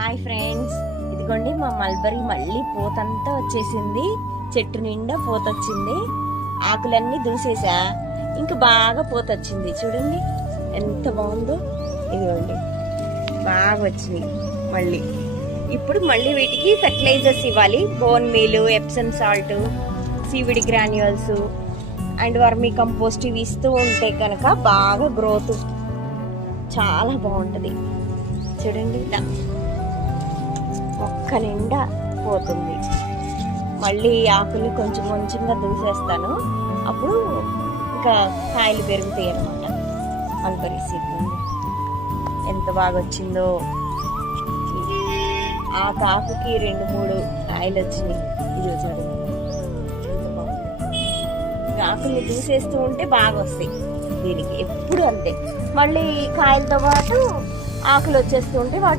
Hi friends, ఇదిగోండి మా mulberry మళ్ళీ పూతంతా వచ్చేసింది. చెట్టు నిండా పూత వచ్చింది. ఆకులన్నీ దూసేసా, ఇంకా బాగా పూత వచ్చింది. చూడండి ఎంత బాగుందో. ఇదిగోండి బాగా వచ్చినాయి. మళ్ళీ ఇప్పుడు మళ్ళీ వీటికి ఫెర్టిలైజర్స్ ఇవ్వాలి. Bone meal, Epsom salt, seaweed granules and vermi compost ఇవి ఇస్తూ ఉంటే కనుక బాగా గ్రోత్ చాలా బాగుంటుంది. చూడండి ఇలా మొక్క నిండా పోతుంది. మళ్ళీ ఆకులు కొంచెం కొంచెంగా దూసేస్తాను, అప్పుడు ఇంకా కాయలు పెరుగుతాయి అన్నమాట. మల్బరీ సీడ్ ఎంత బాగా వచ్చిందో. ఆ కాకుకి 2-3 కాయలు వచ్చినాయి. ఇది చూడండి ఎంత బాగుంది. ఆకుల్ని దూసేస్తూ ఉంటే బాగా వస్తాయి దీనికి. ఎప్పుడు అంతే. మళ్ళీ కాయలతో పాటు ఆకులు వచ్చేస్తూ ఉంటే వాటి